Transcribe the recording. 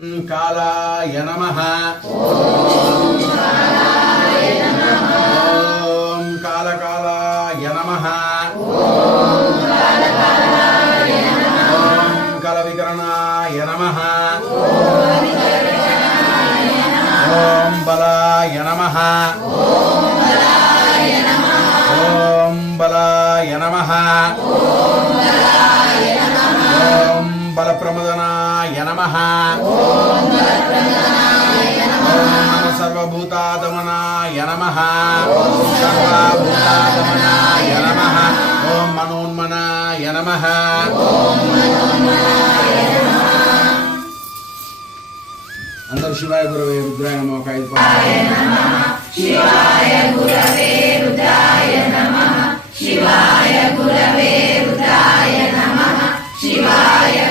कालाय नमः। ओम कालाय नमः। ओम कालकालाय नमः। ओम कालकालाय नमः। ओम कलविकरणाय नमः। ओम विकरणाय नमः। ओम बलाय नमः। ओम बलाय नमः। ओम बलाय नमः। ओम बलाय नमः। ओम बलप्रमदनाय नमः। ओम बलप्रमदनाय नमः। ओम सर्वभूतात्मनाय नमः। ओम सर्वभूतात्मनाय नमः। ओम मनोन्मनाय नमः। ओम मनोन्मनाय नमः। अंदर शिवाय गुरवे रुद्राय नमः का शिवाय गुरवे रुद्राय नमः। शिवाय गुरवे रुद्राय नमः। शिवाय